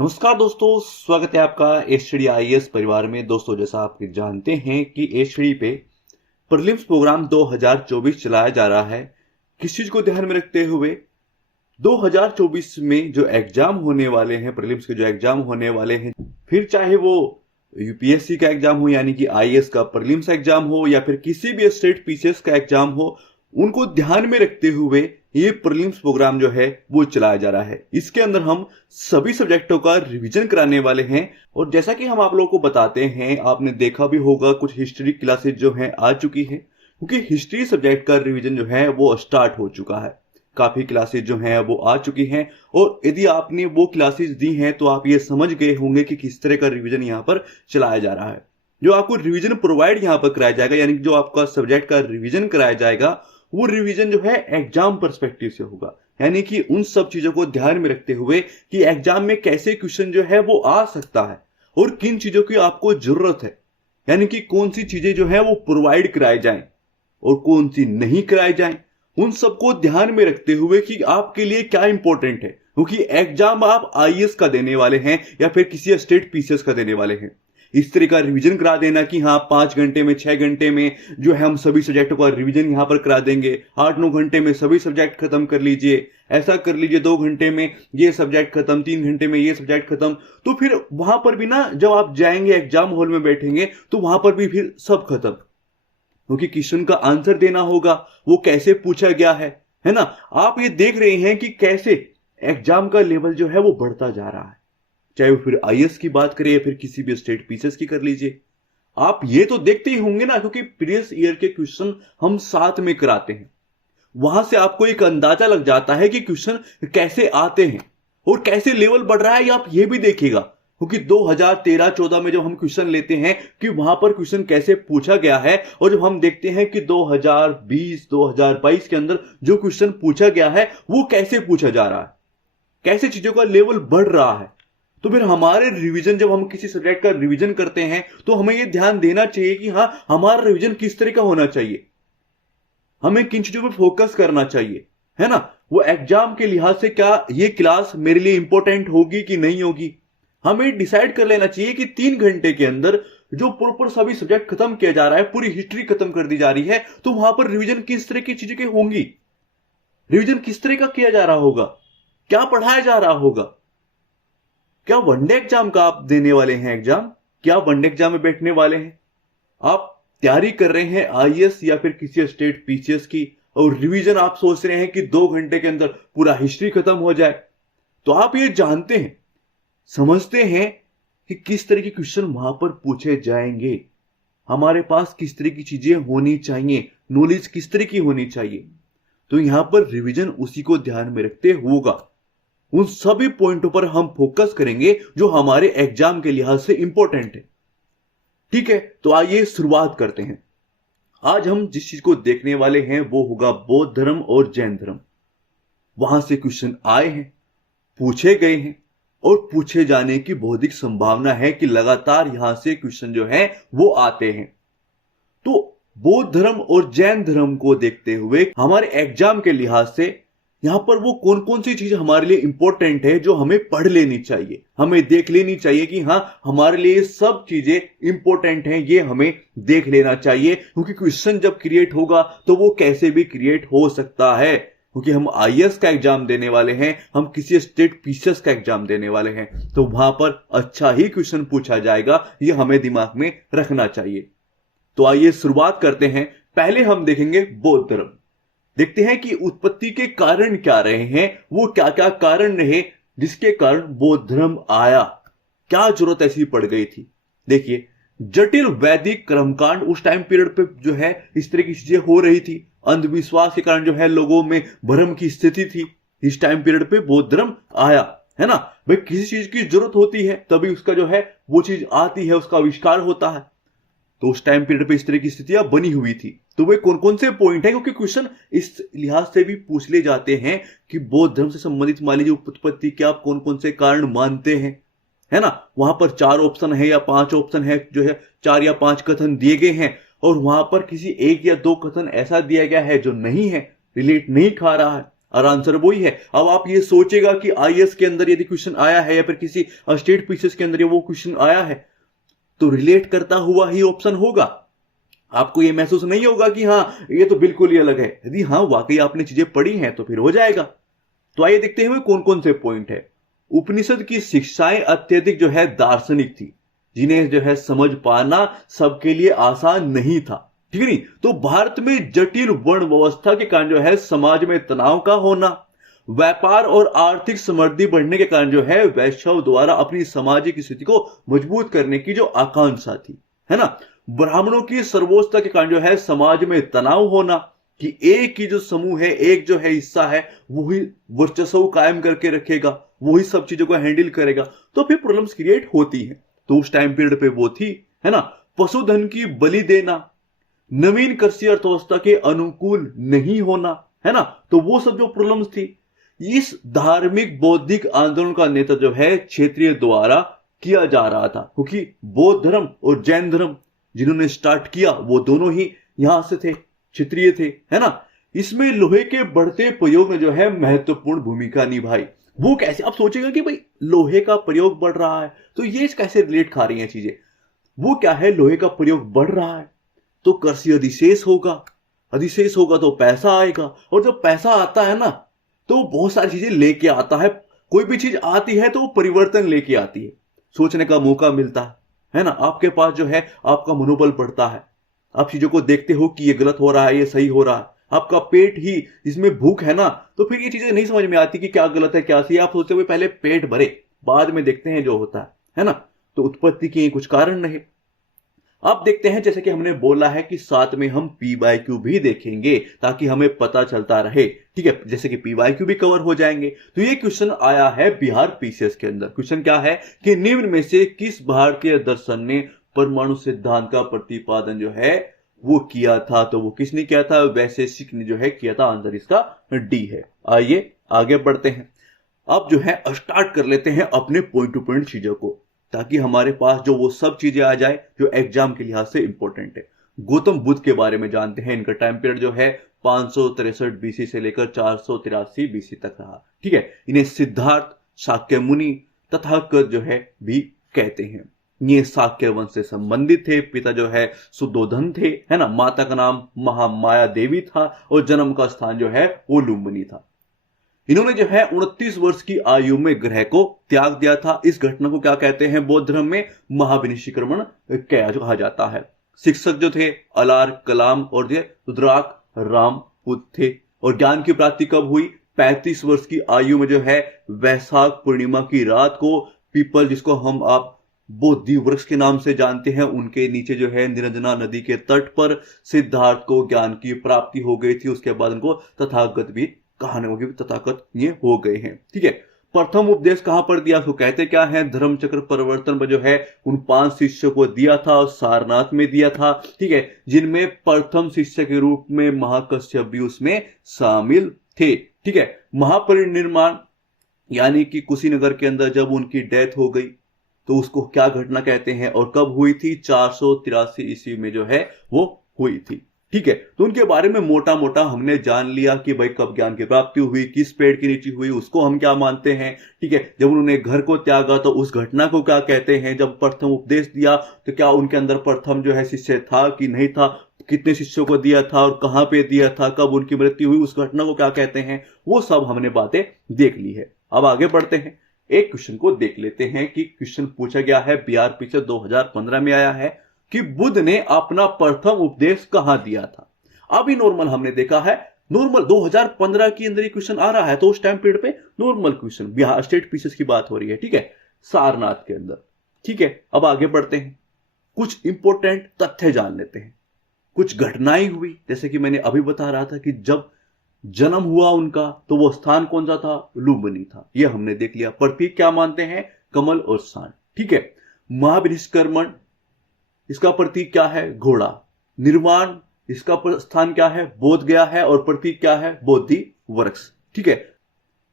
नमस्कार दोस्तों, स्वागत है आपका एचडी आईएएस परिवार में। दोस्तों, जैसा आप जानते हैं कि एचडी पे प्रीलिम्स प्रोग्राम 2024 चलाया जा रहा है। किस चीज को ध्यान में रखते हुए 2024 में जो एग्जाम होने वाले हैं, प्रीलिम्स के जो एग्जाम होने वाले हैं, फिर चाहे वो यूपीएससी का एग्जाम हो यानी कि आईएएस का प्रीलिम्स एग्जाम हो या फिर किसी भी स्टेट पीसीएस का एग्जाम हो, उनको ध्यान में रखते हुए ये प्रीलिम्स प्रोग्राम जो है वो चलाया जा रहा है। इसके अंदर हम सभी सब्जेक्टों का रिवीजन कराने वाले हैं। और जैसा कि हम आप लोगों को बताते हैं, आपने देखा भी होगा कुछ हिस्ट्री क्लासेस जो हैं आ चुकी हैं, क्योंकि हिस्ट्री सब्जेक्ट का रिवीजन जो है वो स्टार्ट हो चुका है। काफी क्लासेस जो हैं वो आ चुकी हैं और यदि आपने वो क्लासेस दी हैं तो आप ये समझ गए होंगे कि किस तरह का रिवीजन यहाँ पर चलाया जा रहा है। जो आपको रिवीजन प्रोवाइड यहाँ पर कराया जाएगा, यानी कि जो आपका सब्जेक्ट का रिवीजन कराया जाएगा, वो रिवीजन जो है एग्जाम पर्सपेक्टिव से होगा। यानी कि उन सब चीजों को ध्यान में रखते हुए कि एग्जाम में कैसे क्वेश्चन जो है वो आ सकता है और किन चीजों की आपको जरूरत है, यानी कि कौन सी चीजें जो है वो प्रोवाइड कराई जाएं और कौन सी नहीं कराई जाएं, उन सबको ध्यान में रखते हुए कि आपके लिए क्या इंपॉर्टेंट है। क्योंकि एग्जाम आप आईएएस का देने वाले हैं या फिर किसी स्टेट पीसीएस का देने वाले हैं। इस तरह का रिवीजन करा देना कि हाँ 5 घंटे में 6 घंटे में जो है हम सभी सब्जेक्टों का रिवीजन यहाँ पर करा देंगे, 8-9 घंटे में सभी सब्जेक्ट खत्म कर लीजिए, ऐसा कर लीजिए 2 घंटे में ये सब्जेक्ट खत्म, 3 घंटे में ये सब्जेक्ट खत्म। तो फिर वहां पर भी ना, जब आप जाएंगे एग्जाम हॉल में बैठेंगे तो वहां पर भी फिर सब खत्म, क्योंकि क्वेश्चन का आंसर देना होगा, वो कैसे पूछा गया है ना। आप ये देख रहे हैं कि कैसे एग्जाम का लेवल जो है वो बढ़ता जा रहा है, चाहे वो फिर आईएएस की बात करें या फिर किसी भी स्टेट पीसीएस की कर लीजिए। आप ये तो देखते ही होंगे ना, क्योंकि प्रीवियस ईयर के क्वेश्चन हम साथ में कराते हैं। वहां से आपको एक अंदाजा लग जाता है कि क्वेश्चन कैसे आते हैं और कैसे लेवल बढ़ रहा है। आप ये भी देखिएगा, क्योंकि 2013-14 में जब हम क्वेश्चन लेते हैं कि वहां पर क्वेश्चन कैसे पूछा गया है, और जब हम देखते हैं कि 2020-2022 के अंदर जो क्वेश्चन पूछा गया है वो कैसे पूछा जा रहा है, कैसे चीजों का लेवल बढ़ रहा है, तो फिर हमारे रिवीजन, जब हम किसी सब्जेक्ट का रिवीजन करते हैं तो हमें यह ध्यान देना चाहिए कि हाँ हमारा रिवीजन किस तरह का होना चाहिए, हमें किन चीजों पर फोकस करना चाहिए, है ना। वो एग्जाम के लिहाज से क्या ये क्लास मेरे लिए इंपॉर्टेंट होगी कि नहीं होगी, हमें डिसाइड कर लेना चाहिए कि 3 घंटे के अंदर जो प्रॉपर सभी सब्जेक्ट खत्म किया जा रहा है, पूरी हिस्ट्री खत्म कर दी जा रही है, तो वहां पर रिवीजन किस तरह की चीजें होंगी, रिवीजन किस तरह का किया जा रहा होगा, क्या पढ़ाया जा रहा होगा। क्या वनडे एग्जाम का आप देने वाले हैं एग्जाम, क्या वनडे एग्जाम में बैठने वाले हैं, आप तैयारी कर रहे हैं आईएएस या फिर किसी स्टेट पीसीएस की, और रिवीजन आप सोच रहे हैं कि 2 घंटे के अंदर पूरा हिस्ट्री खत्म हो जाए, तो आप ये जानते हैं, समझते हैं कि किस तरह के क्वेश्चन वहां पर पूछे जाएंगे, हमारे पास किस तरह की चीजें होनी चाहिए, नॉलेज किस तरह की होनी चाहिए। तो यहां पर रिवीजन उसी को ध्यान में रखते होगा, उन सभी पॉइंटों पर हम फोकस करेंगे जो हमारे एग्जाम के लिहाज से इंपॉर्टेंट है। ठीक है, तो आइए शुरुआत करते हैं। आज हम जिस चीज को देखने वाले हैं वो होगा बौद्ध धर्म और जैन धर्म। वहां से क्वेश्चन आए हैं, पूछे गए हैं और पूछे जाने की बौद्धिक संभावना है कि लगातार यहां से क्वेश्चन जो है वो आते हैं। तो बौद्ध धर्म और जैन धर्म को देखते हुए हमारे एग्जाम के लिहाज से यहां पर वो कौन कौन सी चीज हमारे लिए इंपॉर्टेंट है जो हमें पढ़ लेनी चाहिए, हमें देख लेनी चाहिए कि हाँ हमारे लिए सब चीजें इंपॉर्टेंट हैं, ये हमें देख लेना चाहिए। क्योंकि क्वेश्चन जब क्रिएट होगा तो वो कैसे भी क्रिएट हो सकता है, क्योंकि हम आईएएस का एग्जाम देने वाले हैं, हम किसी स्टेट पीसीएस का एग्जाम देने वाले हैं, तो वहां पर अच्छा ही क्वेश्चन पूछा जाएगा, ये हमें दिमाग में रखना चाहिए। तो आइए शुरुआत करते हैं। पहले हम देखेंगे बौद्ध धर्म, देखते हैं कि उत्पत्ति के कारण क्या रहे हैं, वो क्या क्या कारण रहे जिसके कारण बौद्ध धर्म आया, क्या जरूरत ऐसी पड़ गई थी। देखिए, जटिल वैदिक कर्मकांड उस टाइम पीरियड पे जो है इस तरह की चीजें हो रही थी, अंधविश्वास के कारण जो है लोगों में भ्रम की स्थिति थी। इस टाइम पीरियड पे बौद्ध धर्म आया, है ना। भाई किसी चीज की जरूरत होती है तभी उसका जो है वो चीज आती है, उसका आविष्कार होता है। तो उस टाइम पीरियड पे इस तरह की स्थितियां बनी हुई थी। तो वे कौन कौन से पॉइंट है, क्योंकि क्वेश्चन इस लिहाज से भी पूछ ले जाते हैं कि बौद्ध धर्म से संबंधित मान लीजिए उत्पत्ति के आप कौन कौन से कारण मानते हैं, है ना। वहां पर 4 ऑप्शन है या 5 ऑप्शन है, जो है 4 या 5 कथन दिए गए हैं, और वहां पर किसी 1 या 2 कथन ऐसा दिया गया है जो नहीं है, रिलेट नहीं खा रहा है, और आंसर वही है। अब आप ये सोचेगा कि आईएएस के अंदर यदि क्वेश्चन आया है या फिर किसी स्टेट पीसीएस के अंदर वो क्वेश्चन आया है तो रिलेट करता हुआ ही ऑप्शन होगा। आपको ये महसूस नहीं होगा कि हाँ ये तो बिल्कुल ही अलग है। यदि हाँ वाकई आपने चीजें पढ़ी हैं तो फिर हो जाएगा। तो आइए देखते हैं कौन कौन से पॉइंट है। उपनिषद की शिक्षाएं अत्यधिक जो है दार्शनिक थी, जिन्हें जो है समझ पाना सबके लिए आसान नहीं था, ठीक है नहीं। तो भारत में जटिल वर्ण व्यवस्था के कारण जो है समाज में तनाव का होना, व्यापार और आर्थिक समृद्धि बढ़ने के कारण जो है वैश्यों द्वारा अपनी सामाजिक स्थिति को मजबूत करने की जो आकांक्षा थी, है ना। ब्राह्मणों की सर्वोच्चता के कारण जो है समाज में तनाव होना कि एक ही जो समूह है, एक जो है हिस्सा है, वही वर्चस्व कायम करके रखेगा, वही सब चीजों को हैंडल करेगा, तो फिर प्रॉब्लम्स क्रिएट होती हैं। तो उस टाइम पीरियड पे वो थी, है ना। पशुधन की बलि देना, नवीन कृषि अर्थव्यवस्था के अनुकूल नहीं होना, है ना। तो वो सब जो प्रॉब्लम्स थी, इस धार्मिक बौद्धिक आंदोलन का नेतृत्व जो है क्षेत्रीय द्वारा किया जा रहा था, क्योंकि बौद्ध धर्म और जैन धर्म जिन्होंने स्टार्ट किया वो दोनों ही यहां से थे, क्षेत्रीय थे, है ना। इसमें लोहे के बढ़ते प्रयोग ने जो है महत्वपूर्ण भूमिका निभाई। वो कैसे, आप सोचेगा कि भाई लोहे का प्रयोग बढ़ रहा है तो ये कैसे रिलेट खा रही हैं चीजें। वो क्या है, लोहे का प्रयोग बढ़ रहा है तो कृषि अधिशेष होगा, अधिशेष होगा तो पैसा आएगा, और जब पैसा आता है ना तो बहुत सारी चीजें लेके आता है। कोई भी चीज आती है तो वो परिवर्तन लेके आती है, सोचने का मौका मिलता है ना। आपके पास जो है आपका मनोबल बढ़ता है, आप चीजों को देखते हो कि ये गलत हो रहा है, ये सही हो रहा है। आपका पेट ही, इसमें भूख है ना, तो फिर ये चीजें नहीं समझ में आती कि क्या गलत है क्या सही। आप सोचते हुए पहले पेट भरे, बाद में देखते हैं जो होता है ना। तो उत्पत्ति के कुछ कारण रहे। अब देखते हैं, जैसे कि हमने बोला है कि साथ में हम पी/क्यू भी देखेंगे ताकि हमें पता चलता रहे, ठीक है। जैसे कि पी/क्यू भी कवर हो जाएंगे। तो ये क्वेश्चन आया है बिहार पीसीएस के अंदर। क्वेश्चन क्या है कि निम्न में से किस भारतीय दर्शन ने परमाणु सिद्धांत का प्रतिपादन जो है वो किया था। तो वो किसने किया था, वैशेषिक ने जो है किया था। आंसर इसका डी है। आइए आगे बढ़ते हैं। अब जो है स्टार्ट कर लेते हैं अपने पॉइंट टू पॉइंट चीजों को, ताकि हमारे पास जो वो सब चीजें आ जाए जो एग्जाम के लिहाज से इंपॉर्टेंट है। गौतम बुद्ध के बारे में जानते हैं। इनका टाइम पीरियड जो है 563 बीसी से लेकर 483 बीसी तक रहा, ठीक है। इन्हें सिद्धार्थ, शाक्य मुनि, तथागत जो है भी कहते हैं। ये शाक्य वंश से संबंधित थे। पिता जो है सुद्धोधन थे, है ना। माता का नाम महामाया देवी था और जन्म का स्थान जो है वो लुम्बिनी था। इन्होंने जो है 29 वर्ष की आयु में ग्रह को त्याग दिया था। इस घटना को क्या कहते हैं, बौद्ध धर्म में महाविनिशीकरण कहा जाता है। शिक्षक जो थे अलार कलाम और रुद्राक रामपुत थे। और ज्ञान की प्राप्ति कब हुई, 35 वर्ष की आयु में जो है वैशाख पूर्णिमा की रात को पीपल, जिसको हम आप बोधि वृक्ष के नाम से जानते हैं, उनके नीचे जो है निरंजना नदी के तट पर सिद्धार्थ को ज्ञान की प्राप्ति हो गई थी। उसके बाद उनको तथागत भी कहने होगी, तथागत ये हो गए हैं, ठीक है। प्रथम उपदेश कहां पर दिया, तो कहते क्या है, धर्म चक्र परिवर्तन पर जो है उन 5 शिष्यों को दिया था और सारनाथ में दिया था, ठीक है। जिनमें प्रथम शिष्य के रूप में महाकश्यप भी उसमें शामिल थे, ठीक है। महापरिनिर्वाण यानी कि कुशीनगर के अंदर जब उनकी डेथ हो गई तो उसको क्या घटना कहते हैं और कब हुई थी, 483 ईस्वी में जो है वो हुई थी, ठीक है। तो उनके बारे में मोटा मोटा हमने जान लिया कि भाई कब ज्ञान की प्राप्ति हुई, किस पेड़ के नीचे हुई, उसको हम क्या मानते हैं, ठीक है। जब उन्होंने घर को त्यागा तो उस घटना को क्या कहते हैं। जब प्रथम उपदेश दिया तो क्या उनके अंदर प्रथम जो है शिष्य था कि नहीं था, कितने शिष्यों को दिया था और कहां पे दिया था, कब उनकी मृत्यु हुई, उस घटना को क्या कहते हैं, वो सब हमने बातें देख ली है। अब आगे बढ़ते हैं, एक क्वेश्चन को देख लेते हैं कि क्वेश्चन पूछा गया है बिहार पीछे 2015 में आया है कि बुद्ध ने अपना प्रथम उपदेश कहां दिया था। अभी नॉर्मल हमने देखा है, नॉर्मल 2015 के अंदर ये क्वेश्चन आ रहा है, तो उस टाइम पीरियड पे normal question Bihar state pieces की बात हो रही है, ठीक है, सारनाथ के अंदर, ठीक है। अब आगे बढ़ते हैं, कुछ इंपॉर्टेंट तथ्य जान लेते हैं। कुछ घटनाएं हुई, जैसे कि मैंने अभी बता रहा था कि जब जन्म हुआ उनका तो वो स्थान कौन सा था, लुम्बिनी था, ये हमने देख लिया। प्रतीक क्या मानते हैं, कमल और सान, ठीक है। महाविनिष्कर्मण, इसका प्रतीक क्या है, घोड़ा। निर्वाण, इसका स्थान क्या है, बोध गया है, और प्रतीक क्या है, बोधि वृक्ष, ठीक है।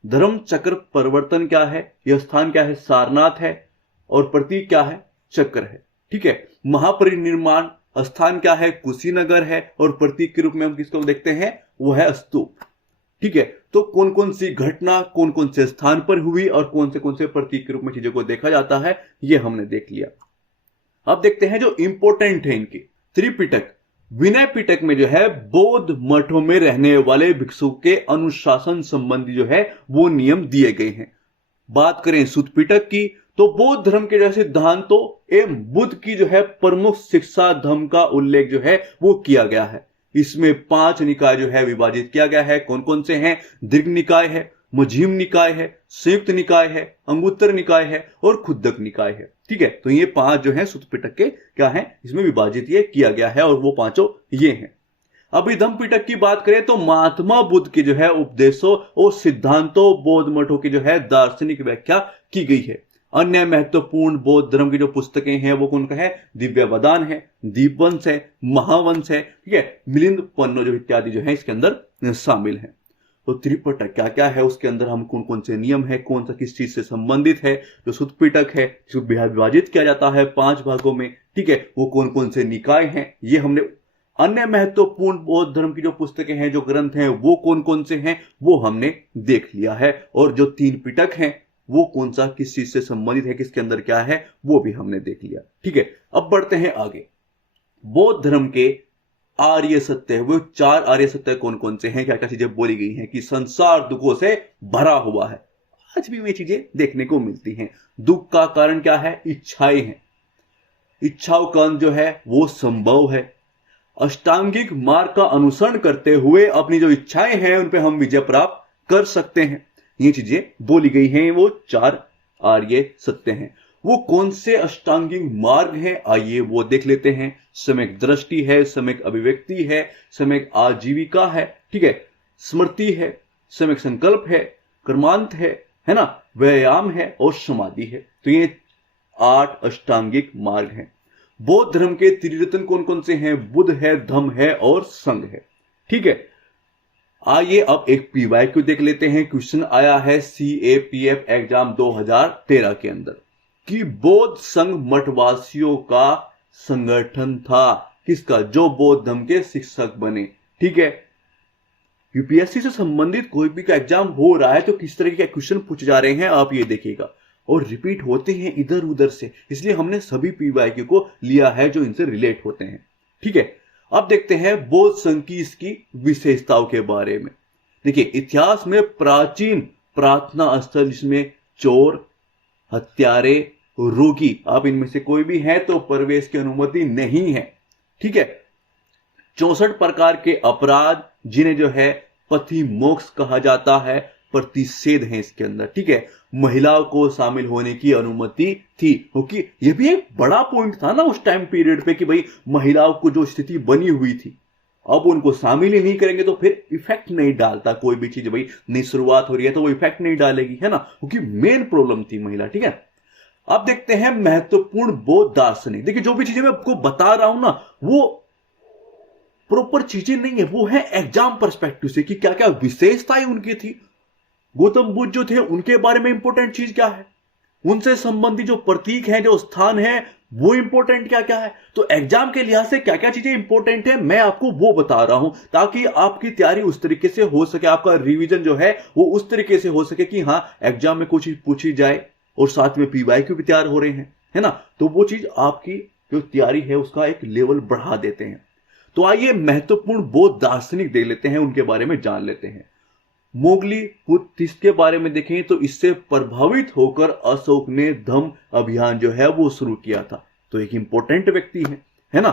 धर्म चक्र परिवर्तन क्या है, यह स्थान क्या है, सारनाथ है, और प्रतीक क्या है, चक्र है, ठीक है। महापरिनिर्वाण स्थान क्या है, कुशीनगर है, और प्रतीक के रूप में हम किसको देखते हैं, वो है स्तूप। ठीक है, तो कौन कौन सी घटना कौन कौन से स्थान पर हुई और कौन से प्रतीक के रूप में चीजों को देखा जाता है, ये हमने देख लिया। अब देखते हैं जो इंपॉर्टेंट है इनके। त्रिपिटक, विनय पिटक में जो है बौद्ध मठों में रहने वाले भिक्षु के अनुशासन संबंधी जो है वो नियम दिए गए हैं। बात करें सुत्त पिटक की, तो बौद्ध धर्म के जो सिद्धांतों एवं बुद्ध की जो है प्रमुख शिक्षा धर्म का उल्लेख जो है वो किया गया है। इसमें 5 निकाय जो है विभाजित किया गया है। कौन कौन से हैं? दीर्घ निकाय है, मध्यम निकाय है, संयुक्त निकाय है, अंगुत्तर निकाय है और खुद्दक निकाय है। ठीक है, तो ये 5 जो है सुत्त पिटक के क्या है, इसमें विभाजित ये किया गया है और वो 5 ये हैं। अभिधम्म पिटक की बात करें तो महात्मा बुद्ध के जो है उपदेशों और सिद्धांतों बौद्ध मठों की जो है दार्शनिक व्याख्या की गई है। अन्य महत्वपूर्ण बौद्ध धर्म की जो पुस्तकें हैं वो कौन का है? दिव्यवदान है, दीपवंश है, महावंश है, ठीक है, मिलिंद पन्नो जो इत्यादि जो है इसके अंदर शामिल है। तो त्रिपिटक क्या क्या है, उसके अंदर हम कौन कौन से नियम है, कौन सा किस चीज से संबंधित है। जो सुत्त पिटक है जिसको विभाजित किया जाता है 5 भागों में, ठीक है, वो कौन कौन से निकाय हैं ये हमने। अन्य महत्वपूर्ण बौद्ध धर्म की जो पुस्तकें हैं, जो ग्रंथ हैं, वो कौन कौन से हैं वो हमने देख लिया है। और जो 3 पिटक हैं वो कौन सा किस चीज से संबंधित है, किसके अंदर क्या है, वो भी हमने देख लिया। ठीक है, अब बढ़ते हैं आगे। बौद्ध धर्म के आर्य सत्य, वो 4 आर्य सत्य कौन कौन से हैं, क्या क्या चीजें बोली गई हैं कि संसार दुखों से भरा हुआ है। आज भी ये चीजें देखने को मिलती हैं। दुख का कारण क्या है? इच्छाएं हैं। इच्छाओं का अंत जो है वो संभव है। अष्टांगिक मार्ग का अनुसरण करते हुए अपनी जो इच्छाएं हैं उन पे हम विजय प्राप्त कर सकते हैं। ये चीजें बोली गई हैं, वो 4 आर्य सत्य हैं। वो कौन से अष्टांगिक मार्ग हैं, आइए वो देख लेते हैं। सम्यक दृष्टि है, सम्यक अभिव्यक्ति है, सम्यक आजीविका है, ठीक है, स्मृति है, सम्यक संकल्प है, कर्मांत है ना, व्यायाम है और समाधि है। तो ये 8 अष्टांगिक मार्ग हैं। बौद्ध धर्म के त्रिरत्न कौन कौन से हैं? बुद्ध है, धम्म है और संघ है। ठीक है, आइए अब एक PYQ देख लेते हैं। क्वेश्चन आया है CAPF एग्जाम 2013 के अंदर कि बौद्ध संघ मठवासियों का संगठन था। किसका? जो बौद्ध धर्म के शिक्षक बने। ठीक है, UPSC से संबंधित कोई भी का एग्जाम हो रहा है तो किस तरह के क्वेश्चन पूछे जा रहे हैं आप ये देखिएगा, और रिपीट होते हैं इधर उधर से, इसलिए हमने सभी PYQ को लिया है जो इनसे रिलेट होते हैं। ठीक है, अब देखते हैं बौद्ध संघ की इसकी विशेषताओं के बारे में। देखिए, इतिहास में प्राचीन प्रार्थना स्थल जिसमें चोर, हत्यारे, रोगी, आप इनमें से कोई भी है तो प्रवेश की अनुमति नहीं है। ठीक है, 64 प्रकार के अपराध जिन्हें जो है पथि मोक्ष कहा जाता है, प्रतिषेध है इसके अंदर। ठीक है, महिलाओं को शामिल होने की अनुमति थी, क्योंकि यह भी एक बड़ा पॉइंट था ना उस टाइम पीरियड पे कि भाई महिलाओं को जो स्थिति बनी हुई थी, अब उनको शामिल ही नहीं करेंगे तो फिर इफेक्ट नहीं डालता कोई भी चीज। भाई नई शुरुआत हो रही है तो वो इफेक्ट नहीं डालेगी, है ना, क्योंकि मेन प्रॉब्लम थी महिला। ठीक है, अब देखते हैं महत्वपूर्ण बौद्ध दार्शनिक। देखिए, जो भी चीजें मैं आपको बता रहा हूं ना वो प्रॉपर चीजें नहीं है, वो है एग्जाम पर्सपेक्टिव से कि क्या क्या विशेषताएं उनकी थी। गौतम बुद्ध जो थे उनके बारे में इंपॉर्टेंट चीज क्या है, उनसे संबंधित जो प्रतीक हैं, जो स्थान है, वो इंपॉर्टेंट क्या क्या है। तो एग्जाम के लिहाज से क्या क्या चीजें इंपॉर्टेंट है मैं आपको वो बता रहा हूं, ताकि आपकी तैयारी उस तरीके से हो सके, आपका रिवीजन जो है वो उस तरीके से हो सके कि हाँ एग्जाम में कुछ चीज पूछी जाए और साथ में PYQ भी तैयार हो रहे हैं, है ना, तो वो चीज आपकी जो तैयारी है उसका एक लेवल बढ़ा देते हैं। तो आइए महत्वपूर्ण बौद्ध दार्शनिक देख लेते हैं, उनके बारे में जान लेते हैं। मोगली बुद्धिस्ट के बारे में देखें तो इससे प्रभावित होकर अशोक ने धम्म अभियान जो है वो शुरू किया था। तो एक इंपॉर्टेंट व्यक्ति है ना,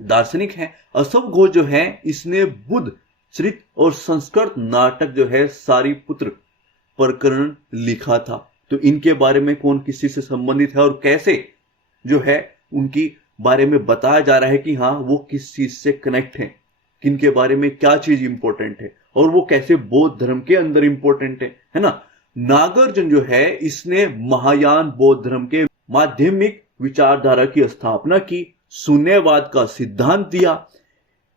दार्शनिक है। अशोक घोष जो है इसने बुद्ध चरित और संस्कृत नाटक जो है सारिपुत्र प्रकरण लिखा था। तो इनके बारे में कौन किस चीज से संबंधित है और कैसे जो है उनकी बारे में बताया जा रहा है कि हाँ वो किस चीज से कनेक्ट है, किनके बारे में क्या चीज इंपॉर्टेंट है और वो कैसे बौद्ध धर्म के अंदर इंपॉर्टेंट है ना। नागार्जुन जो है इसने महायान बौद्ध धर्म के माध्यमिक विचारधारा की स्थापना की, शून्यवाद का सिद्धांत दिया।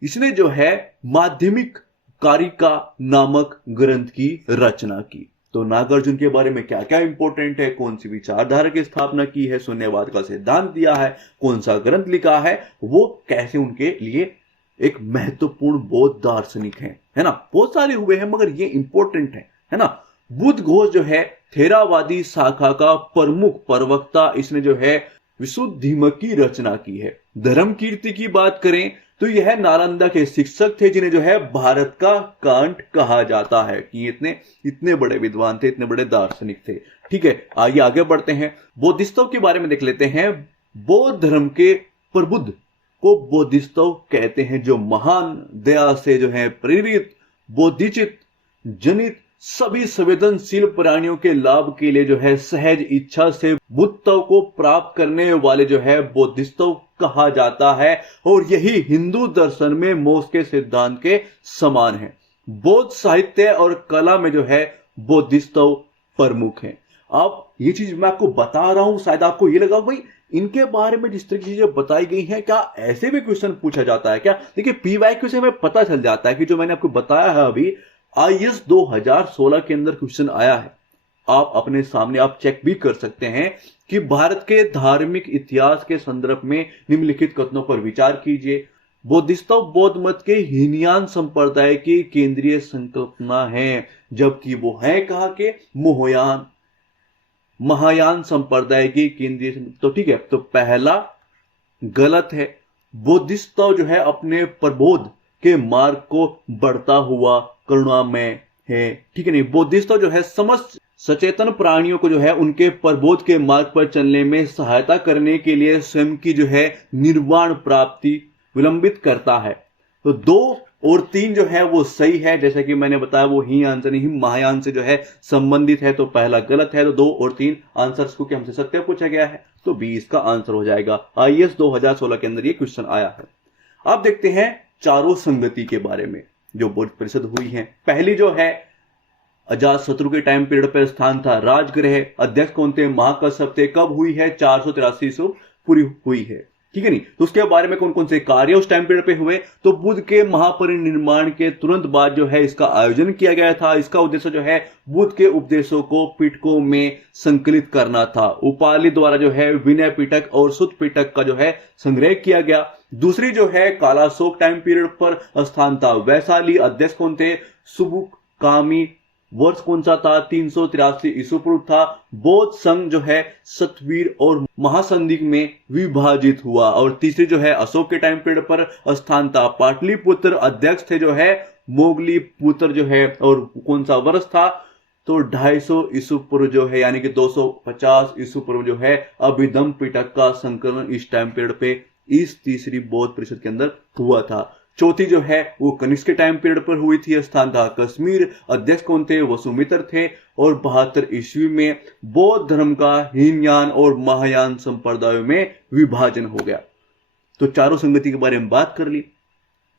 इसने जो है माध्यमिक कारिका नामक ग्रंथ की रचना की। तो नागार्जुन के बारे में क्या क्या इंपॉर्टेंट है, कौन सी विचारधारा की स्थापना की है, शून्यवाद का सिद्धांत दिया है, कौन सा ग्रंथ लिखा है, वो कैसे उनके लिए एक महत्वपूर्ण बौद्ध दार्शनिक है है ना, बहुत सारे हुए हैं मगर ये इंपॉर्टेंट है ना। बुद्ध घोष जो है थेरावादी शाखा का प्रमुख प्रवक्ता, इसने जो है विशुद्धिमत की रचना की है। धर्म कीर्ति की बात करें तो यह नालंदा के शिक्षक थे जिन्हें जो है भारत का कांट कहा जाता है कि इतने बड़े विद्वान थे, इतने बड़े दार्शनिक थे। ठीक है, आइए आगे बढ़ते हैं, बौद्धिस्तव के बारे में देख लेते हैं। बौद्ध धर्म के प्रबुद्ध को बौद्धिस्तव कहते हैं, जो महान दया से जो है प्रेरित, बोधिचित जनित सभी संवेदनशील प्राणियों के लाभ के लिए जो है सहज इच्छा से बुद्धत्व को प्राप्त करने वाले जो है बौद्धिस्तव कहा जाता है। और यही हिंदू दर्शन में मोक्ष के सिद्धांत के समान है। बौद्ध साहित्य और कला में जो है बौद्धिस्तव प्रमुख है। अब ये चीज मैं आपको बता रहा हूं, शायद आपको ये लगा भाई इनके बारे में जिस तरह की चीजें बताई गई हैं, क्या ऐसे भी क्वेश्चन पूछा जाता है क्या? देखिए PYQ से हमें पता चल जाता है कि जो मैंने आपको बताया है अभी IAS 2016 के अंदर क्वेश्चन आया है। आप अपने सामने आप चेक भी कर सकते हैं कि भारत के धार्मिक इतिहास के संदर्भ में निम्नलिखित कथनों पर विचार कीजिए। बौद्धिस्तव बौद्ध मत के हीनयान संप्रदाय की केंद्रीय संकल्पना है, जबकि वो है कहा के महायान संप्रदाय की केंद्रीय। तो ठीक है, तो पहला गलत है। बौद्धिस्तव जो है अपने प्रबोध के मार्ग को बढ़ता हुआ करुणामय है। ठीक है, नहीं, बौद्धिस्तव जो है समस्त सचेतन प्राणियों को जो है उनके प्रबोध के मार्ग पर चलने में सहायता करने के लिए स्वयं की जो है निर्वाण प्राप्ति विलंबित करता है। तो 2 और 3 जो है वो सही है, जैसे कि मैंने बताया वो ही आंसर नहीं महायान से जो है संबंधित है, तो पहला गलत है। तो 2 और 3 आंसर्स को हमसे सत्य पूछा गया है, तो 20 का आंसर हो जाएगा। IAS 2016 के अंदर ये क्वेश्चन आया है। अब देखते हैं चारों संगति के बारे में जो बौद्ध परिषद हुई है। पहली जो है अजात शत्रु के टाइम पीरियड पर स्थान था। राजगृह, अध्यक्ष कौन थे? महाकश्यप थे। कब हुई है? 483 ईस्वी पूरी हुई है। ठीक है नहीं, तो उसके बारे में कौन कौन से कार्य उस टाइम पीरियड पे हुए? तो बुद्ध के महापरिनिर्वाण के तुरंत बाद जो है इसका आयोजन किया गया था। इसका उद्देश्य जो है बुद्ध के उपदेशों को पिटकों में संकलित करना था। उपालि द्वारा जो है विनय पिटक और सुत पिटक का जो है संग्रह किया गया। दूसरी जो है कालाशोक टाइम पीरियड पर स्थान था। वैशाली, अध्यक्ष कौन थे? सुबुकामी। वर्ष कौन सा था? 383 ईस्वी पूर्व था। बौद्ध संघ जो है सतवीर और महासंधिक में विभाजित हुआ। और तीसरी जो है अशोक के टाइम पीरियड पर स्थान था। पाटलिपुत्र, अध्यक्ष थे जो है मोगली पुत्र जो है, और कौन सा वर्ष था? तो 250 ईस्वी पूर्व जो है, यानी कि 250 ईस्वी पूर्व जो है अभिधम पिटक का संकलन इस टाइम पीरियड पे इस तीसरी बौद्ध परिषद के अंदर हुआ था। चौथी जो है वो कनिष्क के टाइम पीरियड पर हुई थी। स्थान था कश्मीर। अध्यक्ष कौन थे? वसुमित्र थे। और 72 ईस्वी में बौद्ध धर्म का हीनयान और महायान संप्रदायों में विभाजन हो गया। तो चारों संगति के बारे में बात कर ली।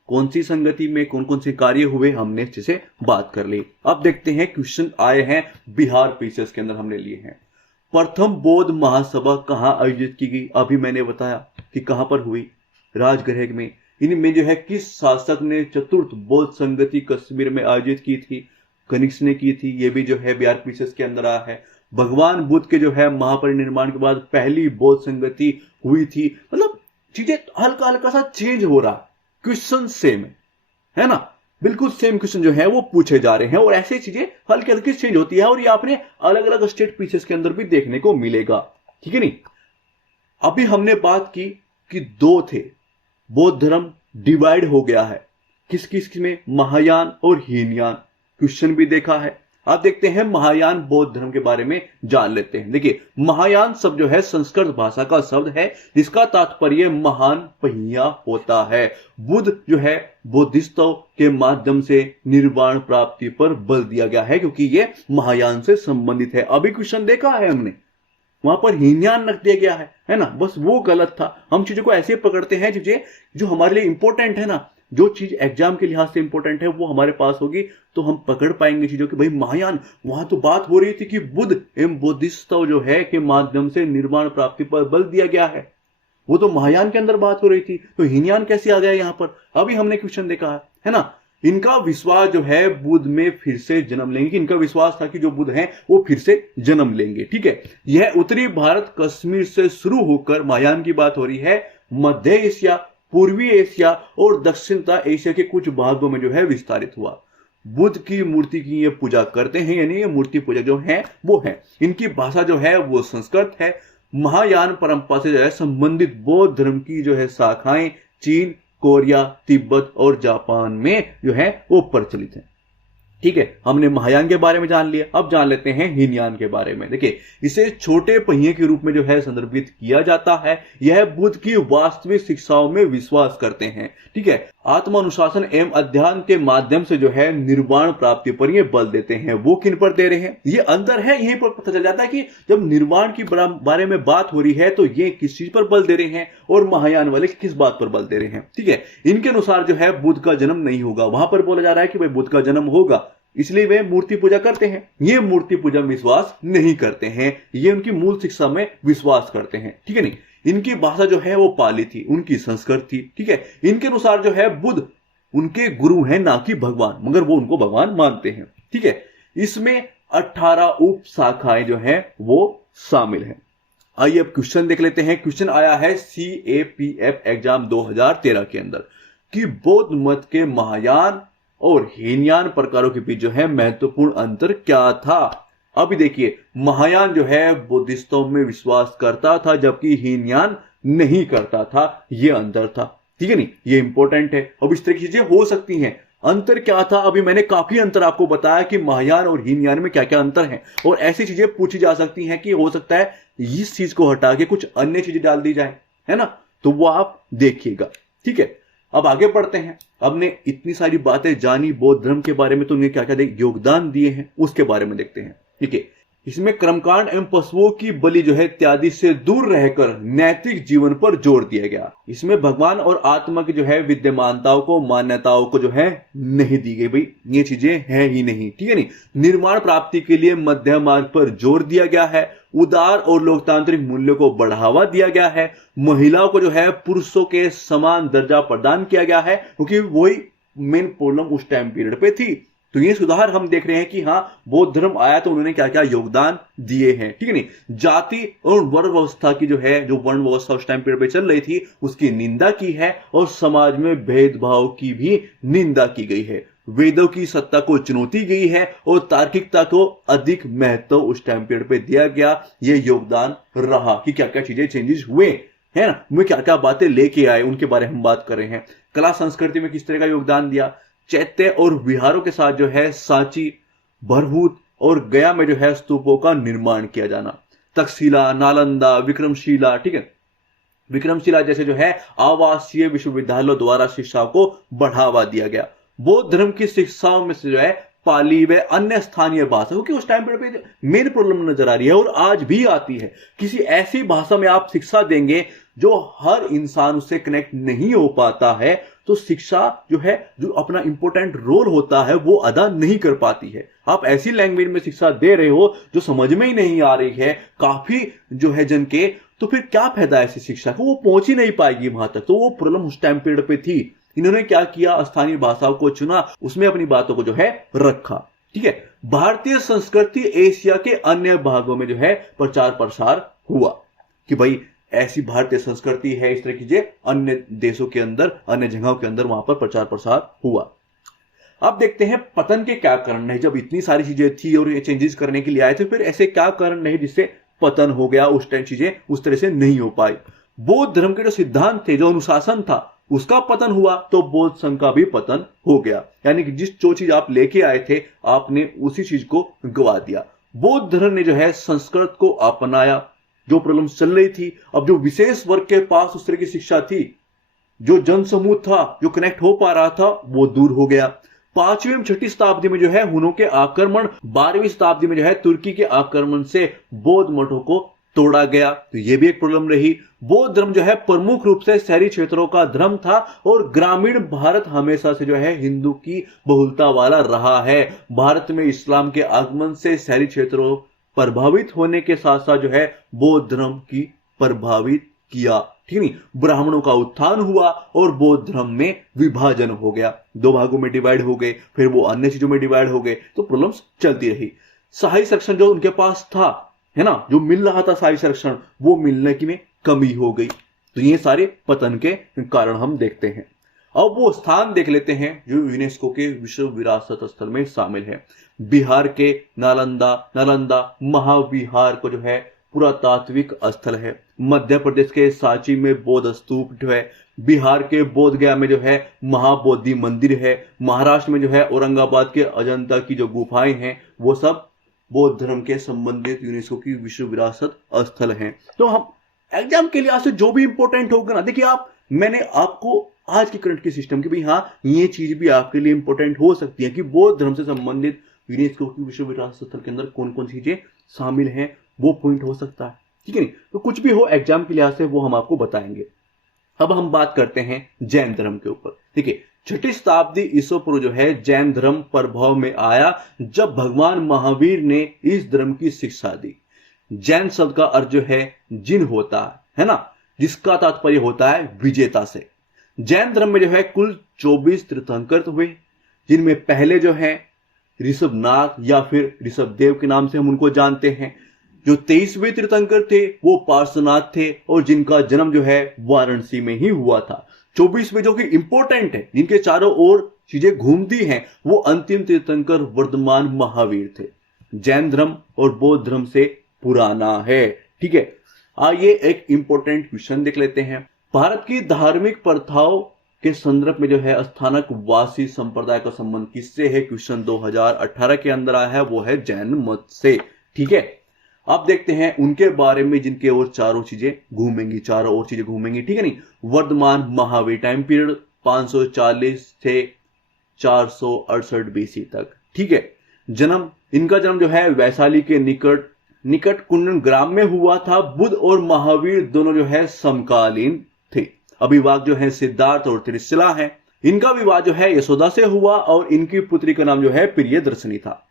कौन सी संगति में कौन कौन से कार्य हुए हमने अच्छे से बात कर ली। अब देखते हैं क्वेश्चन आए हैं बिहार पीसीएस के अंदर हमने लिए हैं। प्रथम बौद्ध महासभा कहां आयोजित की गई? अभी मैंने बताया कि कहां पर हुई, राजगृह में। इनमें जो है किस शासक ने चतुर्थ बौद्ध संगति कश्मीर में आयोजित की थी? कनिष्क ने की थी। ये भी जो है बिहार पीसीएस के अंदर आया है। भगवान बुद्ध के जो है महापरिनिर्वाण के बाद पहली बौद्ध संगति हुई थी। मतलब चीजें हल्का हल्का सा चेंज हो रहा, क्वेश्चन सेम है ना, बिल्कुल सेम क्वेश्चन जो है वो पूछे जा रहे हैं और ऐसी चीजें हल्की हल्की चेंज होती है और ये आपने अलग अलग स्टेट पीसीएस के अंदर भी देखने को मिलेगा। ठीक है नहीं, अभी हमने बात की कि 2 थे, बौद्ध धर्म डिवाइड हो गया है किस किस में, महायान और हीनयान। क्वेश्चन भी देखा है। अब देखते हैं महायान बौद्ध धर्म के बारे में जान लेते हैं। देखिए महायान शब्द जो है संस्कृत भाषा का शब्द है जिसका तात्पर्य महान पहिया होता है। बुद्ध जो है बौद्धिस्तव के माध्यम से निर्वाण प्राप्ति पर बल दिया गया है क्योंकि ये महायान से संबंधित है। अभी क्वेश्चन देखा है हमने, वहां पर हीनयान रख दिया गया है ना, बस वो गलत था। हम चीजों को ऐसे पकड़ते हैं चीजें जो हमारे लिए इंपॉर्टेंट है ना, जो चीज एग्जाम के लिहाज से इंपॉर्टेंट है वो हमारे पास होगी तो हम पकड़ पाएंगे चीजों की। भाई महायान, वहां तो बात हो रही थी कि बुद्ध एवं बौद्धिस्तव जो है के माध्यम से निर्वाण प्राप्ति पर बल दिया गया है, वो तो महायान के अंदर बात हो रही थी, तो हीनयान कैसे आ गया यहाँ पर? अभी हमने क्वेश्चन देखा है ना। इनका विश्वास जो है बुद्ध में फिर से जन्म लेंगे, इनका विश्वास था कि जो बुद्ध हैं वो फिर से जन्म लेंगे। ठीक है, यह उत्तरी भारत कश्मीर से शुरू होकर, महायान की बात हो रही है, मध्य एशिया, पूर्वी एशिया और दक्षिणता एशिया के कुछ भागों में जो है विस्तारित हुआ। बुद्ध की मूर्ति की ये पूजा करते हैं, यानी ये मूर्ति पूजा जो है वो है। इनकी भाषा जो है वो संस्कृत है। महायान परंपरा से जो है संबंधित बौद्ध धर्म की जो है शाखाएं चीन, कोरिया, तिब्बत और जापान में जो है वो प्रचलित है। ठीक है, हमने महायान के बारे में जान लिया, अब जान लेते हैं हीनयान के बारे में। देखिए, इसे छोटे पहिए के रूप में जो है संदर्भित किया जाता है। यह बुद्ध की वास्तविक शिक्षाओं में विश्वास करते हैं। ठीक है, आत्मानुशासन एवं अध्ययन के माध्यम से जो है निर्वाण प्राप्ति पर ये बल देते हैं। वो किन पर दे रहे हैं, ये अंतर है, यहीं पर पता चल जाता है कि जब निर्वाण की बारे में बात हो रही है तो ये किस चीज पर बल दे रहे हैं और महायान वाले किस बात पर बल दे रहे हैं। ठीक है, इनके अनुसार जो है बुद्ध का जन्म नहीं होगा, वहां पर बोला जा रहा है कि भाई बुद्ध का जन्म होगा, इसलिए वे मूर्ति पूजा करते हैं। ये मूर्ति पूजा में विश्वास नहीं करते हैं, ये उनकी मूल शिक्षा में विश्वास करते हैं। ठीक है, नहीं, इनकी भाषा जो है वो पाली थी, उनकी संस्कृत थी। ठीक है, इनके अनुसार जो है बुद्ध उनके गुरु हैं, ना कि भगवान, मगर वो उनको भगवान मानते हैं। ठीक है, इसमें 18 उप शाखाएं जो है वो शामिल है। आइए अब क्वेश्चन देख लेते हैं। क्वेश्चन आया है CAPF एग्जाम 2013 के अंदर कि बौद्ध मत के महायान और हीनयान प्रकारों के बीच जो है महत्वपूर्ण अंतर क्या था। अभी देखिए, महायान जो है बुद्धिस्टों में विश्वास करता था जबकि हीनयान नहीं करता था, यह अंतर था। ठीक है, नहीं, ये इंपॉर्टेंट है। अब इस तरह की चीजें हो सकती हैं। अंतर क्या था, अभी मैंने काफी अंतर आपको बताया कि महायान और हीनयान में क्या क्या अंतर है, और ऐसी चीजें पूछी जा सकती हैं कि हो सकता है इस चीज को हटा के कुछ अन्य चीजें डाल दी जाए, है ना, तो वो आप देखिएगा। ठीक है, अब आगे बढ़ते हैं। अब ने इतनी सारी बातें जानी बौद्ध धर्म के बारे में, तो उन्हें क्या क्या योगदान दिए हैं उसके बारे में देखते हैं। ठीक है, इसमें कर्मकांड एवं पशुओं की बलि जो है इत्यादि से दूर रहकर नैतिक जीवन पर जोर दिया गया। इसमें भगवान और आत्मा की जो है विद्यमानताओं को, मान्यताओं को जो है नहीं दी गई, भाई ये चीजें हैं ही नहीं। ठीक है, नहीं, निर्माण प्राप्ति के लिए मध्यम मार्ग पर जोर दिया गया है। उदार और लोकतांत्रिक मूल्यों को बढ़ावा दिया गया है। महिलाओं को जो है पुरुषों के समान दर्जा प्रदान किया गया है, क्योंकि वही मेन प्रॉब्लम उस टाइम पीरियड पे थी। तो ये सुधार हम देख रहे हैं कि हाँ, बौद्ध धर्म आया तो उन्होंने क्या क्या योगदान दिए हैं। ठीक है, नहीं, जाति और वर्ण व्यवस्था की जो है, जो वर्ण व्यवस्था उस टाइम पीरियड पे चल रही थी उसकी निंदा की है, और समाज में भेदभाव की भी निंदा की गई है। वेदों की सत्ता को चुनौती गई है और तार्किकता को अधिक महत्व उस टाइम पीरियड पे दिया गया। ये योगदान रहा कि क्या क्या चीजें चेंजेस हुए, है ना, मैं क्या क्या बातें लेके आए, उनके बारे में हम बात कर रहे हैं। कला संस्कृति में किस तरह का योगदान दिया। चैत्य और विहारों के साथ जो है सांची, भरहूत और गया में जो है स्तूपों का निर्माण किया जाना। तक्षशिला, नालंदा, विक्रमशिला, ठीक है, विक्रमशिला जैसे जो है आवासीय विश्वविद्यालयों द्वारा शिक्षा को बढ़ावा दिया गया। बौद्ध धर्म की शिक्षाओं में से जो है पाली व अन्य स्थानीय भाषा, क्योंकि उस टाइम पे मेन प्रॉब्लम नजर आ रही है और आज भी आती है। किसी ऐसी भाषा में आप शिक्षा देंगे जो हर इंसान उससे कनेक्ट नहीं हो पाता है, तो शिक्षा जो है, जो अपना इंपॉर्टेंट रोल होता है वो अदा नहीं कर पाती है। आप ऐसी लैंग्वेज में शिक्षा दे रहे हो जो समझ में ही नहीं आ रही है काफी जो है जन के, तो फिर क्या फायदा ऐसी शिक्षा को, वो पहुंच ही नहीं पाएगी वहां तक। तो वो प्रॉब्लम उस टाइम पीरियड पे थी। इन्होंने क्या किया, स्थानीय भाषाओं को चुना, उसमें अपनी बातों को जो है रखा। ठीक है, भारतीय संस्कृति एशिया के अन्य भागों में जो है प्रचार प्रसार हुआ कि भाई ऐसी भारतीय संस्कृति है, इस तरह की चीजें अन्य देशों के अंदर, अन्य जगहों के अंदर वहां पर प्रचार प्रसार हुआ। अब देखते हैं पतन के क्या कारण है। जब इतनी सारी चीजें थी और ये चेंजेस करने के लिए आए थे, फिर ऐसे क्या कारण नहीं जिससे पतन हो गया, उस टाइम चीजें उस तरह से नहीं हो पाई। बौद्ध धर्म के जो सिद्धांत थे, जो अनुशासन था, उसका पतन हुआ तो बौद्ध संघ का भी पतन हो गया। यानी कि जो चीज आप लेके आए थे, आपने उसी चीज को गवा दिया। बौद्ध धर्म ने जो है संस्कृत को अपनाया, जो प्रॉब्लम चल रही थी। अब जो विशेष वर्ग के पास उस तरह की शिक्षा थी, जो जन समूह था, जो कनेक्ट हो पा रहा था, वो दूर हो गया। 5वीं एवं 6वीं शताब्दी में जो है हुनों के आक्रमण, 12वीं शताब्दी में जो है तुर्की के आक्रमण से बौद्ध मठों को तोड़ा गया, तो ये भी एक प्रॉब्लम रही। बौद्ध धर्म जो है प्रमुख रूप से शहरी क्षेत्रों का धर्म था और ग्रामीण भारत हमेशा से जो है हिंदू की बहुलता वाला रहा है। भारत में इस्लाम के आगमन से शहरी क्षेत्रों प्रभावित होने के साथ साथ जो है बौद्ध धर्म की प्रभावित किया। ठीक नहीं, ब्राह्मणों का उत्थान हुआ और बौद्ध धर्म में विभाजन हो गया, 2 भागों में डिवाइड हो गए, फिर वो अन्य चीजों में डिवाइड हो गए, तो प्रॉब्लम्स चलती रही। शाही संरक्षण जो उनके पास था, है ना, जो मिल रहा था शाही संरक्षण, वो मिलने की में कमी हो गई। तो ये सारे पतन के कारण हम देखते हैं। अब वो स्थान देख लेते हैं जो यूनेस्को के विश्व विरासत स्थल में शामिल है। बिहार के नालंदा महाविहार को जो है पुरातात्विक स्थल है। मध्य प्रदेश के सांची में बौद्ध स्तूप जो है। बिहार के बोध गया में जो है महाबोधि मंदिर है। महाराष्ट्र में जो है औरंगाबाद के अजंता की जो गुफाएं हैं वो सब बौद्ध धर्म के संबंधित यूनेस्को की विश्व विरासत स्थल हैं। तो हम एग्जाम के लिहाज से जो भी इंपॉर्टेंट होगा ना, देखिए मैंने आपको आज के करंट के सिस्टम की भाई हाँ ये चीज भी आपके लिए इंपॉर्टेंट हो सकती है कि बौद्ध धर्म से संबंधित यूनेस्को की विश्व विरासत स्थल के अंदर कौन कौन चीजें शामिल हैं, वो पॉइंट हो सकता है, ठीक है नहीं। तो कुछ भी हो एग्जाम के लिहाज से वो हम आपको बताएंगे। अब हम बात करते हैं जैन धर्म के ऊपर। देखिए 6ठी शताब्दी ईसा पूर्व जो है जैन धर्म प्रभाव में आया जब भगवान महावीर ने इस धर्म की शिक्षा दी। जैन शब्द का अर्थ जो है जिन होता है ना, जिसका तात्पर्य होता है विजेता से। जैन धर्म में जो है कुल 24 तीर्थंकर हुए, जिनमें पहले जो है ऋषभनाथ या फिर ऋषभदेव के नाम से हम उनको जानते हैं। जो 23वें तीर्थंकर थे वो पार्श्वनाथ थे और जिनका जन्म जो है वाराणसी में ही हुआ था। 24वें जो कि इंपॉर्टेंट है, जिनके चारों ओर चीजें घूमती हैं, वो अंतिम तीर्थंकर वर्धमान महावीर थे। जैन धर्म और बौद्ध धर्म से पुराना है, ठीक है। आइए एक इंपॉर्टेंट क्वेश्चन देख लेते हैं। भारत की धार्मिक प्रथाओं के संदर्भ में जो है स्थानक वासी संप्रदाय का संबंध किससे है? क्वेश्चन 2018 के अंदर आया है, वो है जैन मत से, ठीक है। अब देखते हैं उनके बारे में जिनके और चारों ओर चीजें घूमेंगी, ठीक है नहीं। वर्धमान महावीर टाइम पीरियड 540 से 468 बीसी तक, ठीक है। इनका जन्म जो है वैशाली के निकट कुंडन ग्राम में हुआ था। बुद्ध और महावीर दोनों जो है समकालीन थे। अभिवाह जो है सिद्धार्थ और त्रिशिला है। इनका विवाह जो है यशोदा से हुआ और इनकी पुत्री का नाम जो है प्रियदर्शनी था।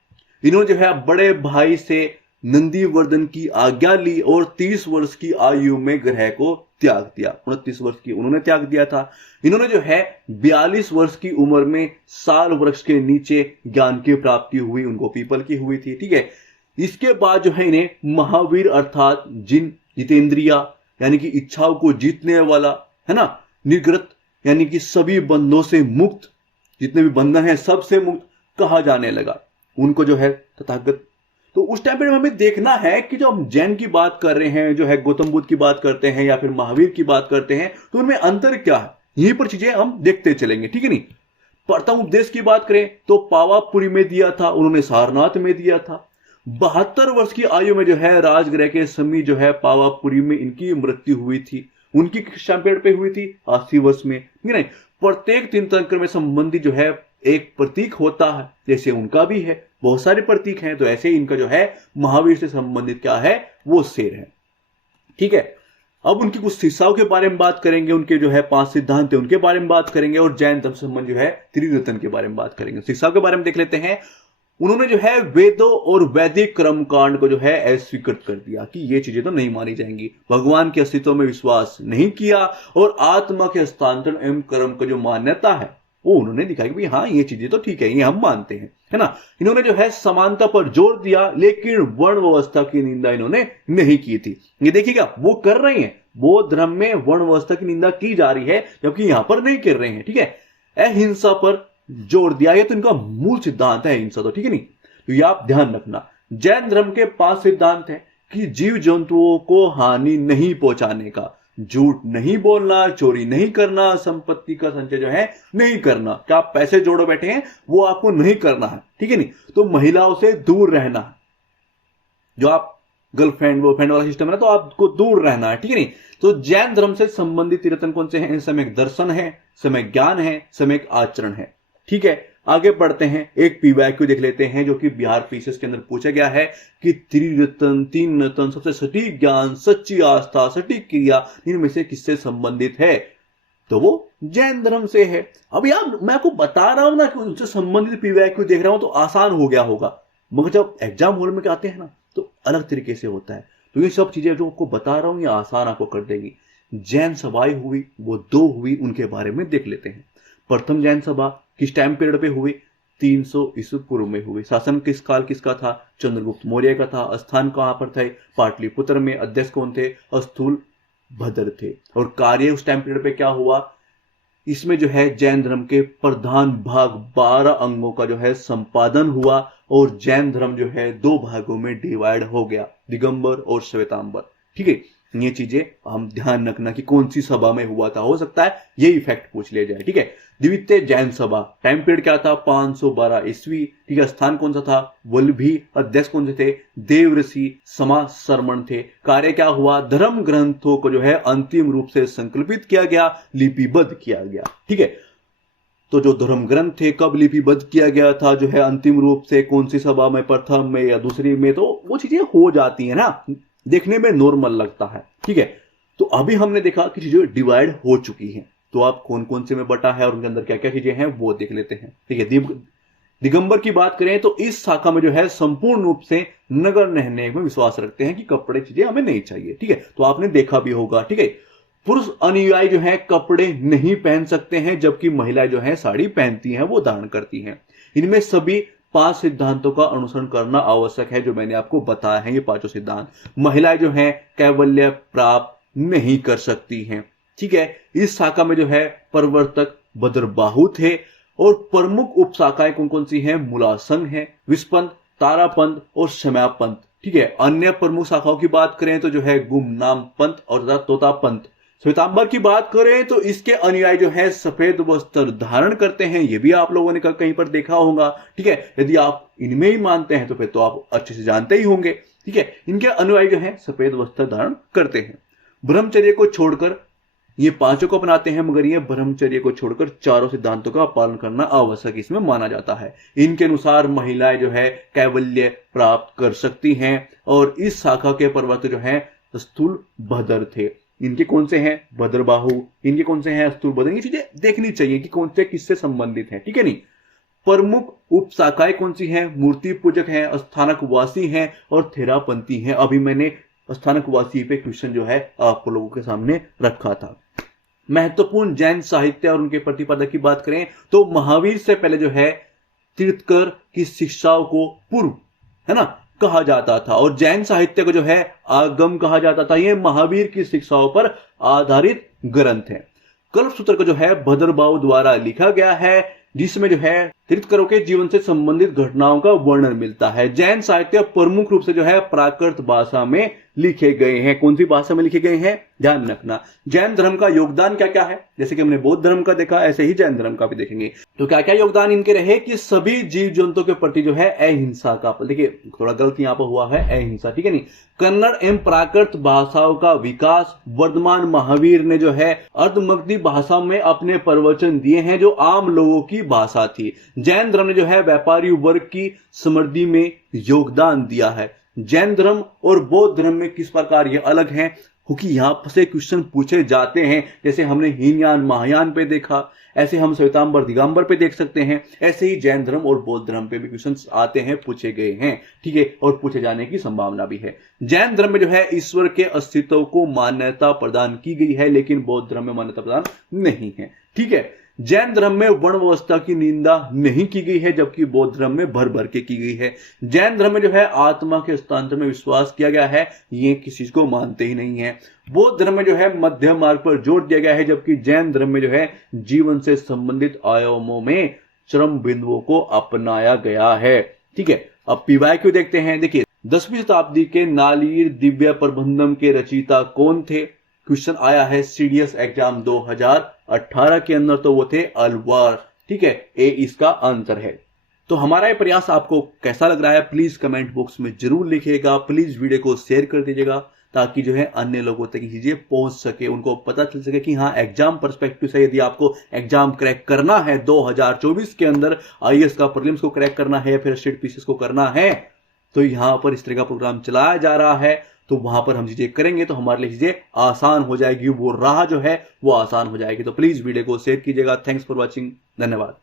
इन्होंने जो है बड़े भाई से नंदीवर्धन की आज्ञा ली और 30 वर्ष की आयु में ग्रह को त्याग दिया। 29 वर्ष की उन्होंने त्याग दिया था। इन्होंने जो है 42 वर्ष की उम्र में साल वृक्ष के नीचे ज्ञान की प्राप्ति हुई, उनको पीपल की हुई थी, ठीक है। इसके बाद जो है इन्हें महावीर अर्थात जितेंद्रिया यानी कि इच्छाओं को जीतने वाला, है ना, निर्गत यानी कि सभी बंधनों से मुक्त, जितने भी बंधन है सबसे मुक्त कहा जाने लगा उनको जो है तथागत। तो उस टाइम पर हमें देखना है कि जो हम जैन की बात कर रहे हैं, जो है गौतम बुद्ध की बात करते हैं या फिर महावीर की बात करते हैं, तो उनमें अंतर क्या है, यहीं पर चीजें हम देखते चलेंगे, ठीक है नहीं। प्रथम उपदेश की बात करें तो पावापुरी में दिया था, उन्होंने सारनाथ में दिया था। 72 वर्ष की आयु में जो है राजगृह के समीप जो है पावापुरी में इनकी मृत्यु हुई थी। उनकी पेड़ पे हुई थी 80 वर्ष में, ठीक है। प्रत्येक तीर्थंकर में संबंधी जो है एक प्रतीक होता है, जैसे उनका भी है, बहुत सारे प्रतीक हैं, तो ऐसे ही इनका जो है महावीर से संबंधित क्या है, वो शेर है, ठीक है। अब उनकी कुछ शिक्षाओं के बारे में बात करेंगे, उनके जो है 5 सिद्धांत है उनके बारे में बात करेंगे और जैन धर्म से संबंध जो है त्रिरत्न के बारे में बात करेंगे। शिक्षाओं के बारे में देख लेते हैं। उन्होंने जो है वेदों और वैदिक कर्मकांड को जो है अस्वीकृत कर दिया कि ये चीजें तो नहीं मानी जाएंगी। भगवान के अस्तित्व में विश्वास नहीं किया और आत्मा के हस्तांतरण एवं कर्म का जो मान्यता है वो उन्होंने दिखाई कि हाँ ये चीजें तो ठीक है, ये हम मानते हैं, है ना। इन्होंने जो है समानता पर जोर दिया, लेकिन वर्ण व्यवस्था की निंदा इन्होंने नहीं की थी। ये देखिएगा वो कर रहे हैं, बौद्ध धर्म में वर्ण व्यवस्था की निंदा की जा रही है, जबकि यहां पर नहीं कर रहे हैं, ठीक है। अहिंसा पर जोर दिया, ये तो इनका मूल सिद्धांत है अहिंसा, तो ठीक है नहीं। तो ये आप ध्यान रखना। जैन धर्म के 5 सिद्धांत हैं कि जीव जंतुओं को हानि नहीं पहुंचाने का, झूठ नहीं बोलना, चोरी नहीं करना, संपत्ति का संचय जो है नहीं करना, क्या आप पैसे जोड़ो बैठे हैं वो आपको नहीं करना है, ठीक है नहीं। तो महिलाओं से दूर रहना है, जो आप गर्लफ्रेंड बॉयफ्रेंड वाला सिस्टम है ना, तो आपको दूर रहना है, ठीक है नहीं। तो जैन धर्म से संबंधित तीर्थन कौन से हैं? सम्यक दर्शन है, सम्यक ज्ञान है, सम्यक आचरण है, ठीक है। आगे बढ़ते हैं, एक पीवाईक्यू देख लेते हैं जो कि बिहार पीसीएस के अंदर पूछा गया है कि त्रिरत्न, 3 रत्न, सबसे सटीक ज्ञान, सच्ची आस्था, सटीक क्रिया इनमें से किससे संबंधित है? तो वो जैन धर्म से है। अब यार मैं आपको बता रहा हूं ना कि उनसे संबंधित पीवाईक्यू देख रहा हूं तो आसान हो गया होगा, मगर जब एग्जाम हॉल में आते हैं ना तो अलग तरीके से होता है। तो ये सब चीजें जो आपको बता रहा हूं ये आसान आपको कर देगी। जैन सभाएं हुई, वो 2 हुई, उनके बारे में देख लेते हैं। प्रथम जैन सभा किस टाइम पीरियड पे हुई? 300 ईस्वी पूर्व में हुई। शासन किस काल किसका था? चंद्रगुप्त मौर्य का था। स्थान कहां पर थे? पाटलिपुत्र में। अध्यक्ष कौन थे? स्थूल भद्र थे। और कार्य उस टाइम पीरियड पे क्या हुआ? इसमें जो है जैन धर्म के प्रधान भाग 12 अंगों का जो है संपादन हुआ और जैन धर्म जो है 2 भागों में डिवाइड हो गया, दिगंबर और श्वेतांबर। ठीक है, ये चीजें हम ध्यान रखना कि कौन सी सभा में हुआ था, हो सकता है ये इफेक्ट पूछ लिया जाए। ठीक है, द्वितीय जैन सभा, टाइम पीरियड क्या था, 512 ईस्वी। ठीक है, स्थान कौन सा था, वल्लभी। अध्यक्ष कौन से थे, देवऋषि समा शर्मण थे। कार्य क्या हुआ, धर्म ग्रंथों को जो है अंतिम रूप से संकल्पित किया गया, लिपिबद्ध किया गया। ठीक है, तो जो धर्म ग्रंथ थे कब लिपिबद्ध किया गया था, जो है अंतिम रूप से कौन सी सभा में, प्रथम में या दूसरी में, तो वो चीजें हो जाती है ना, देखने में नॉर्मल लगता है। ठीक है, तो अभी हमने देखा कि चीजें डिवाइड हो चुकी हैं, तो आप कौन कौन से में बटा है और उनके अंदर क्या क्या चीजें हैं वो देख लेते हैं। ठीक है, दिगंबर की बात करें तो इस शाखा में जो है संपूर्ण रूप से नगर रहने में विश्वास रखते हैं कि कपड़े चीजें हमें नहीं चाहिए। ठीक है, तो आपने देखा भी होगा। ठीक है, पुरुष अनुयायी जो है कपड़े नहीं पहन सकते हैं, जबकि महिलाएं जो है साड़ी पहनती हैं, वो धारण करती हैं। इनमें सभी 5 सिद्धांतों का अनुसरण करना आवश्यक है, जो मैंने आपको बताया है। ये 5 सिद्धांत, महिलाएं जो है कैवल्य प्राप्त नहीं कर सकती हैं। ठीक है, इस शाखा में जो है प्रवर्तक भद्रबाहु थे और प्रमुख उप शाखाएं कौन कौन सी हैं, मूलासंग है, विस्पंथ, तारापंथ और शम्यापंथ। ठीक है, अन्य प्रमुख शाखाओं की बात करें तो जो है गुमनाम पंथ और तोतापंथ। श्वेतांबर की बात करें तो इसके अनुयायी जो है सफेद वस्त्र धारण करते हैं, ये भी आप लोगों ने कहीं पर देखा होगा। ठीक है, यदि आप इनमें ही मानते हैं तो फिर तो आप अच्छे से जानते ही होंगे। ठीक है, इनके अनुयायी जो है सफेद वस्त्र धारण करते हैं। ब्रह्मचर्य को छोड़कर ये 5 को अपनाते हैं, मगर ये ब्रह्मचर्य को छोड़कर 4 सिद्धांतों का पालन करना आवश्यक इसमें माना जाता है। इनके अनुसार महिलाएं जो है कैवल्य प्राप्त कर सकती हैं और इस शाखा के प्रवर्तक जो है स्थूल भद्र थे। इनके कौन से हैं, भद्रबाहु। इनके कौन से हैं, स्थूल भद्र। ये चीजें देखनी चाहिए कि कौन से किससे संबंधित हैं। ठीक है, नहीं, प्रमुख उप शाखाएं कौन सी हैं, मूर्ति पूजक हैं, स्थानकवासी हैं और थेरापंथी हैं। अभी मैंने स्थानकवासी पे क्वेश्चन जो है आप लोगों के सामने रखा था। महत्वपूर्ण जैन साहित्य और उनके प्रतिपादक की बात करें तो महावीर से पहले जो है तीर्थंकर की शिक्षाओं को पूर्व, है ना, कहा जाता था और जैन साहित्य को जो है आगम कहा जाता था। ये महावीर की शिक्षाओं पर आधारित ग्रंथ है। कल्पसूत्र को जो है भद्रबाहु द्वारा लिखा गया है, जिसमें जो है तीर्थंकरों के जीवन से संबंधित घटनाओं का वर्णन मिलता है। जैन साहित्य प्रमुख रूप से जो है प्राकृत भाषा में लिखे गए हैं। कौन सी भाषा में लिखे गए हैं, ध्यान रखना। जैन धर्म का योगदान क्या क्या है, जैसे कि हमने बौद्ध धर्म का देखा, ऐसे ही जैन धर्म का भी देखेंगे। तो क्या क्या योगदान इनके रहे कि सभी जीव जंतुओं के प्रति जो है अहिंसा का, देखिए थोड़ा गलत यहाँ पर हुआ है, अहिंसा। ठीक है, नहीं, कन्नड़ एवं प्राकृत भाषाओं का विकास। वर्धमान महावीर ने जो है अर्धमगधी भाषा में अपने प्रवचन दिए हैं, जो आम लोगों की भाषा थी। जैन धर्म ने जो है व्यापारी वर्ग की समृद्धि में योगदान दिया है। जैन धर्म और बौद्ध धर्म में किस प्रकार ये अलग हैं, क्योंकि यहां से क्वेश्चन पूछे जाते हैं। जैसे हमने हीनयान महायान पे देखा, ऐसे हम श्वेतांबर दिगंबर पे देख सकते हैं। ऐसे ही जैन धर्म और बौद्ध धर्म पे भी क्वेश्चन आते हैं, पूछे गए हैं। ठीक है, और पूछे जाने की संभावना भी है। जैन धर्म में जो है ईश्वर के अस्तित्व को मान्यता प्रदान की गई है, लेकिन बौद्ध धर्म में मान्यता प्रदान नहीं है। ठीक है, जैन धर्म में वर्ण व्यवस्था की निंदा नहीं की गई है, जबकि बौद्ध धर्म में भर भर के की गई है। जैन धर्म में जो है आत्मा के हस्तांतर में विश्वास किया गया है, ये किसी को मानते ही नहीं है। बौद्ध धर्म में जो है मध्य मार्ग पर जोर दिया गया है, जबकि जैन धर्म में जो है जीवन से संबंधित आयामों में चरम बिंदुओं को अपनाया गया है। ठीक है, अब पीवाय क्यों देखते हैं। देखिए, 10वीं शताब्दी के नालिर दिव्य प्रबंधम के रचयिता कौन थे, क्वेश्चन आया है सीडीएस एग्जाम 2018 के अंदर, तो वो थे अलवार। ठीक है, ए इसका आंसर है। तो हमारा ये प्रयास आपको कैसा लग रहा है, प्लीज कमेंट बॉक्स में जरूर लिखिएगा। प्लीज वीडियो को शेयर कर दीजिएगा, ताकि जो है अन्य लोगों तक ये चीजें पहुंच सके, उनको पता चल सके कि हाँ एग्जाम पर्सपेक्टिव से यदि आपको एग्जाम क्रैक करना है 2024 के अंदर, आईएएस का प्रीलिम्स को क्रैक करना है या फिर स्टेट पीसीएस को करना है, तो यहां पर इस तरह का प्रोग्राम चलाया जा रहा है। तो वहां पर हम चीजें करेंगे तो हमारे लिए चीजें आसान हो जाएगी, वो राह जो है वो आसान हो जाएगी। तो प्लीज वीडियो को शेयर कीजिएगा। थैंक्स फॉर वॉचिंग, धन्यवाद।